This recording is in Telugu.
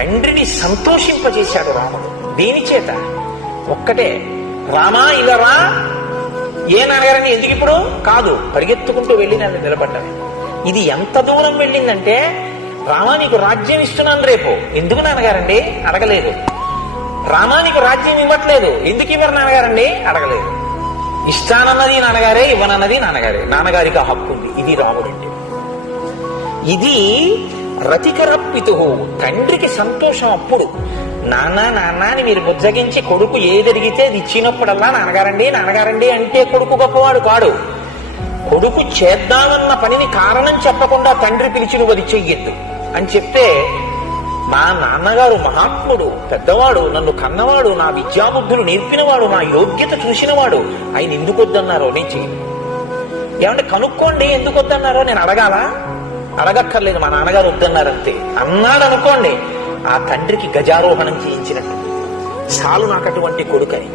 తండ్రిని సంతోషింపజేశాడు రాముడు. దేని చేత? ఒక్కటే, రామా ఇలరా ఏ నాన్నగారని. ఎందుకు ఇప్పుడు కాదు, పరిగెత్తుకుంటూ వెళ్ళి నన్ను నిలబడ్డాను. ఇది ఎంత దూరం వెళ్ళిందంటే, రామా నీకు రాజ్యం ఇస్తున్నాను రేపు. ఎందుకు నాన్నగారండి అడగలేదు. రామా నీకు రాజ్యం ఇవ్వట్లేదు. ఎందుకు ఇవ్వరు నాన్నగారండి అడగలేదు. ఇష్టానన్నది నాన్నగారే, ఇవ్వనన్నది నాన్నగారే. నాన్నగారికి ఆ హక్కు ఉంది. ఇది రాముడండి. ఇది రతికరప్పితు, తండ్రికి సంతోషం. అప్పుడు నాన్న నాన్న అని మీరు బుజ్జగించి కొడుకు ఏదడిగితే అది ఇచ్చినప్పుడల్లా నాన్నగారండి నాన్నగారండి అంటే కొడుకు గొప్పవాడు కాడు. కొడుకు చేద్దామన్న పనిని కారణం చెప్పకుండా తండ్రి పిలిచి నువ్వు అది చెయ్యొద్దు అని చెప్తే, మా నాన్నగారు మహాత్ముడు, పెద్దవాడు, నన్ను కన్నవాడు, నా విద్యాబుద్ధులు నేర్పినవాడు, నా యోగ్యత చూసినవాడు, ఆయన ఎందుకు వద్దన్నారో నేను చేయను. ఏమంటే కనుక్కోండి ఎందుకు వద్దన్నారో. నేను అడగాలా? అడగక్కర్లేదు, మా నాన్నగారు వద్దన్నారంతే అన్నాడు అనుకోండి, ఆ తండ్రికి గజారోహణం చేయించినట్టు. చాలు నాకు అటువంటి కొడుకని.